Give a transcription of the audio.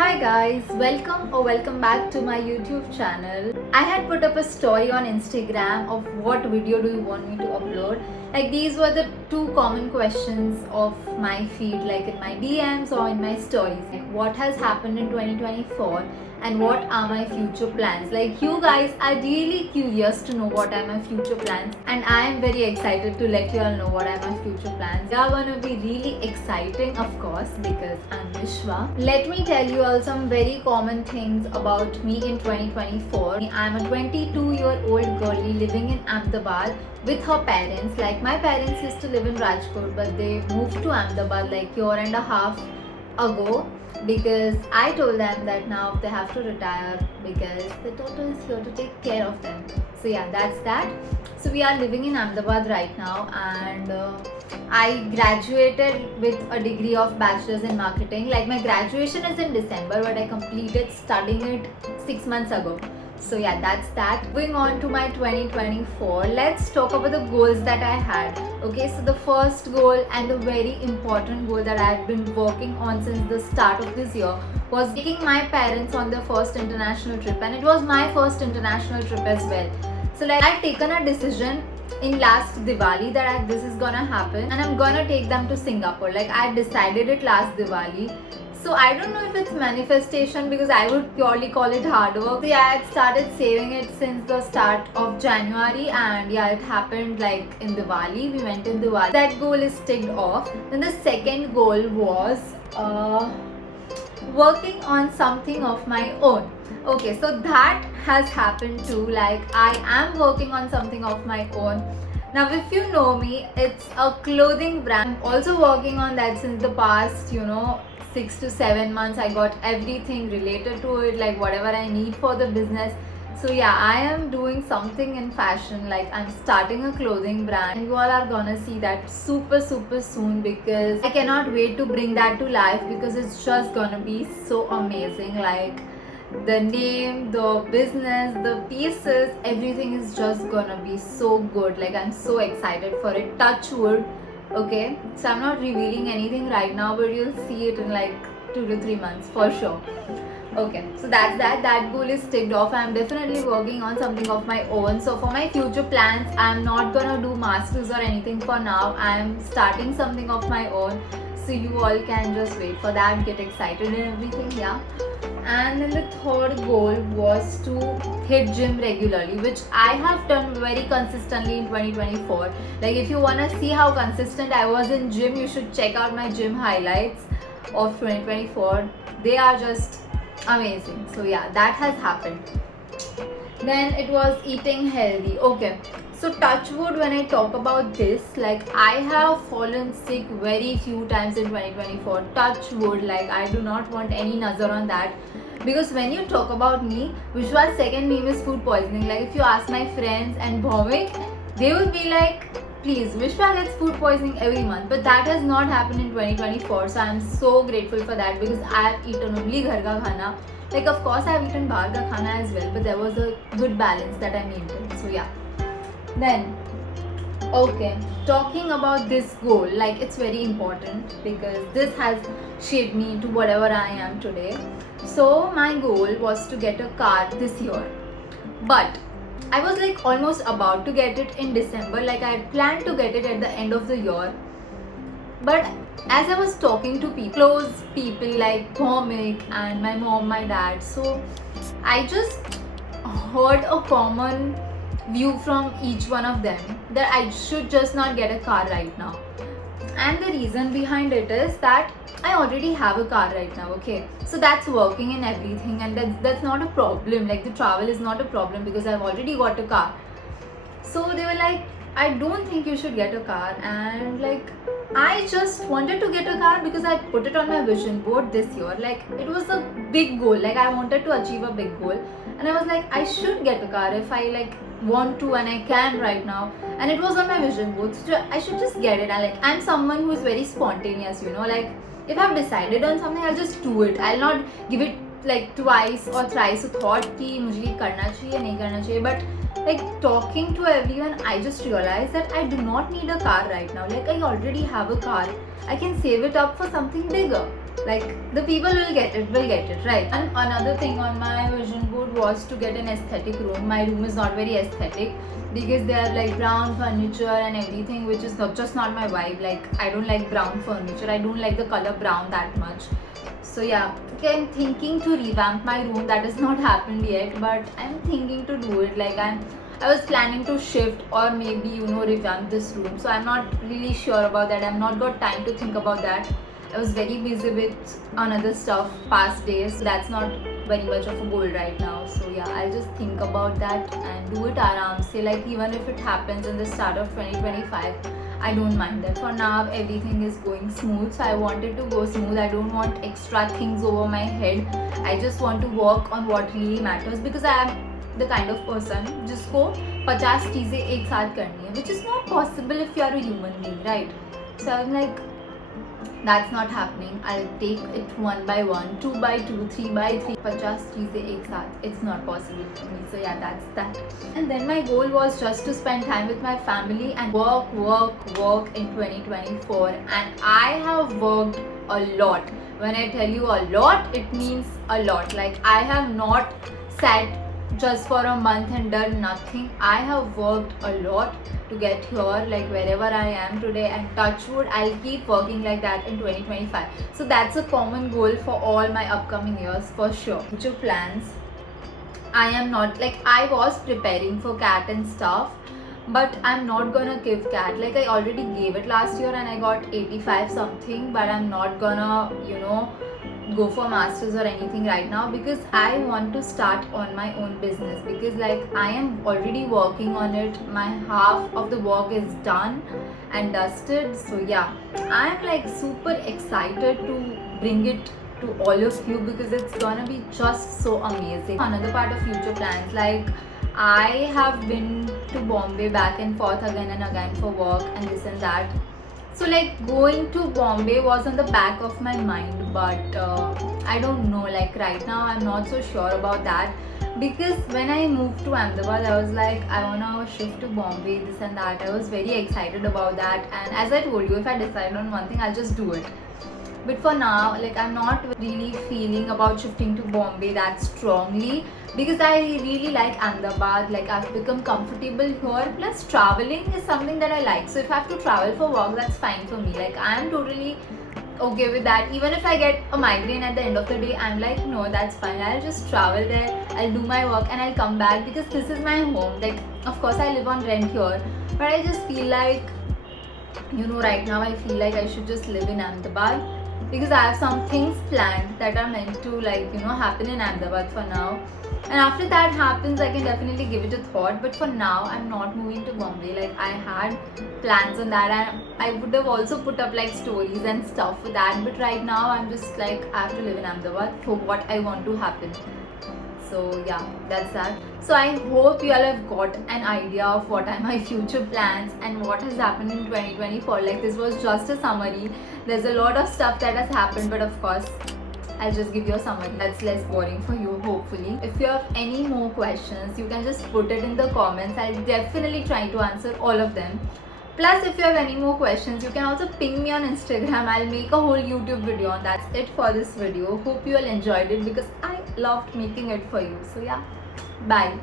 Hi guys, welcome back to my YouTube channel. I had put up a story on Instagram of what video do you want me to upload. Like these were the two common questions of my feed, like in my DMs or in my stories. Like what has happened in 2024 and what are my future plans. Like you guys are really curious to know what are my future plans, and I am very excited to let you all know what are my future plans. They are gonna be really exciting, of course, because I'm Vishwa. Let me tell you all some very common things about me in 2024. I'm a 22-year-old girlie living in Ahmedabad with her parents. Like my parents used to live in Rajkot, but they moved to Ahmedabad like year and a half ago because I told them that now they have to retire because the Toto is here to take care of them. So yeah, that's that. So we are living in Ahmedabad right now, and I graduated with a degree of bachelor's in marketing. Like my graduation is in December, but I completed studying it 6 months ago. So yeah, that's that. Moving on to my 2024, let's talk about the goals that I had. Okay, so the first goal and the very important goal that I've been working on since the start of this year was taking my parents on their first international trip, and it was my first international trip as well. So like I've taken a decision in last Diwali that this is gonna happen and I'm gonna take them to Singapore. Like I decided it last Diwali. So I don't know if it's manifestation because I would purely call it hard work. So yeah, I had started saving it since the start of January, and yeah, it happened like in Diwali. We went in Diwali. That goal is ticked off. Then the second goal was working on something of my own. Okay, so that has happened too. Like I am working on something of my own. Now if you know me, it's a clothing brand. I'm also working on that since the past 6 to 7 months. I got everything related to it, like whatever I need for the business. So yeah, I am doing something in fashion. Like I'm starting a clothing brand, and you all are gonna see that super soon because I cannot wait to bring that to life because it's just gonna be so amazing. Like the name, the business, the pieces, everything is just gonna be so good. Like I'm so excited for it. Touch wood. Okay, so I'm not revealing anything right now, but you'll see it in like 2 to 3 months for sure. Okay, so that's that goal is ticked off. I'm definitely working on something of my own. So for my future plans, I'm not gonna do masters or anything for now. I'm starting something of my own, so you all can just wait for that, get excited and everything. Yeah. And then the third goal was to hit gym regularly, which I have done very consistently in 2024. Like if you wanna see how consistent I was in gym, you should check out my gym highlights of 2024. They are just amazing. So yeah, that has happened. Then it was eating healthy. Okay, so touch wood, when I talk about this, like I have fallen sick very few times in 2024. Touch wood, like I do not want any nazar on that, because when you talk about me, Vishwa's second name is food poisoning. Like if you ask my friends and Bhavik, they will be like, please, Vishwa gets food poisoning every month. But that has not happened in 2024, so I am so grateful for that because I have eaten only ghar ka khana. Like of course I have eaten bahar ka khana as well, but there was a good balance that I maintained. So yeah. Then okay, talking about this goal, like it's very important because this has shaped me into whatever I am today. So my goal was to get a car this year, but I was like almost about to get it in December. Like I had planned to get it at the end of the year, but as I was talking to people, close people like Bhomik and my mom, my dad, so I just heard a common view from each one of them that I should just not get a car right now. And the reason behind it is that I already have a car right now. Okay, so that's working and everything, and that's not a problem. Like the travel is not a problem because I've already got a car. So they were like, I don't think you should get a car. And like I just wanted to get a car because I put it on my vision board this year. Like it was a big goal. Like I wanted to achieve a big goal, and I was like, I should get a car if I like want to and I can right now, and it was on my vision board, so I should just get it. I'm someone who is very spontaneous, like if I've decided on something, I'll just do it. I'll not give it like twice or thrice a thought कि मुझे ये करना चाहिए नहीं करना चाहिए, but like talking to everyone, I just realized that I do not need a car right now. Like I already have a car. I can save it up for something bigger. Like the people will get it, right? And another thing on my vision board was to get an aesthetic room. My room is not very aesthetic because they have like brown furniture and everything, which is just not my vibe. Like I don't like brown furniture. I don't like the color brown that much. So yeah, okay, I'm thinking to revamp my room. That has not happened yet, but I'm thinking to do it. Like I was planning to shift or maybe revamp this room. So I'm not really sure about that. I've not got time to think about that. I was very busy with another stuff past days. That's not very much of a goal right now. So yeah, I'll just think about that and do it aram. Say like even if it happens in the start of 2025, I don't mind that. For now, everything is going smooth. So I want it to go smooth. I don't want extra things over my head. I just want to work on what really matters because I am the kind of person जिसको 50 चीज़ें एक साथ करनी है, which is not possible if you are a human being, right? So I'm like, that's not happening. I'll take it one by one, 2 by 2, 3 by 3, 50 चीज़ें एक साथ. It's not possible for me. So yeah, that's that. And then my goal was just to spend time with my family and work in 2024. And I have worked a lot. When I tell you a lot, it means a lot. Like I have not sat just for a month and done nothing. I have worked a lot to get here, like wherever I am today, and touch wood, I'll keep working like that in 2025. So that's a common goal for all my upcoming years for sure. Future plans, I am not like, I was preparing for CAT and stuff, but I'm not gonna give CAT. Like I already gave it last year and I got 85 something, but I'm not gonna go for masters or anything right now because I want to start on my own business, because like I am already working on it. My half of the work is done and dusted. So yeah, I'm like super excited to bring it to all of you because it's gonna be just so amazing. Another part of future plans, like I have been to Bombay back and forth again and again for work and this and that. So like going to Bombay was on the back of my mind, but I don't know, like right now I'm not so sure about that, because when I moved to Ahmedabad I was like, I wanna shift to Bombay, this and that. I was very excited about that, and as I told you, if I decide on one thing, I'll just do it. But for now, like I'm not really feeling about shifting to Bombay that strongly because I really like Ahmedabad. Like I've become comfortable here. Plus traveling is something that I like. So if I have to travel for work, that's fine for me. Like I am totally okay with that. Even if I get a migraine at the end of the day, I'm like, no, that's fine. I'll just travel there. I'll do my work and I'll come back because this is my home. Like of course I live on rent here, but I just feel like, right now I feel like I should just live in Ahmedabad, because I have some things planned that are meant to happen in Ahmedabad for now. And after that happens, I can definitely give it a thought. But for now, I'm not moving to Bombay. Like I had plans on that, and I would have also put up like stories and stuff for that. But right now, I'm just like, I have to live in Ahmedabad for what I want to happen. So yeah, that's that. So I hope you all have got an idea of what are my future plans and what has happened in 2024. Like this was just a summary. There's a lot of stuff that has happened, but of course I'll just give you a summary that's less boring for you, hopefully. If you have any more questions, you can just put it in the comments. I'll definitely try to answer all of them. Plus, if you have any more questions, you can also ping me on Instagram. I'll make a whole YouTube video, and that's it for this video. Hope you all enjoyed it because I loved making it for you. So yeah, bye.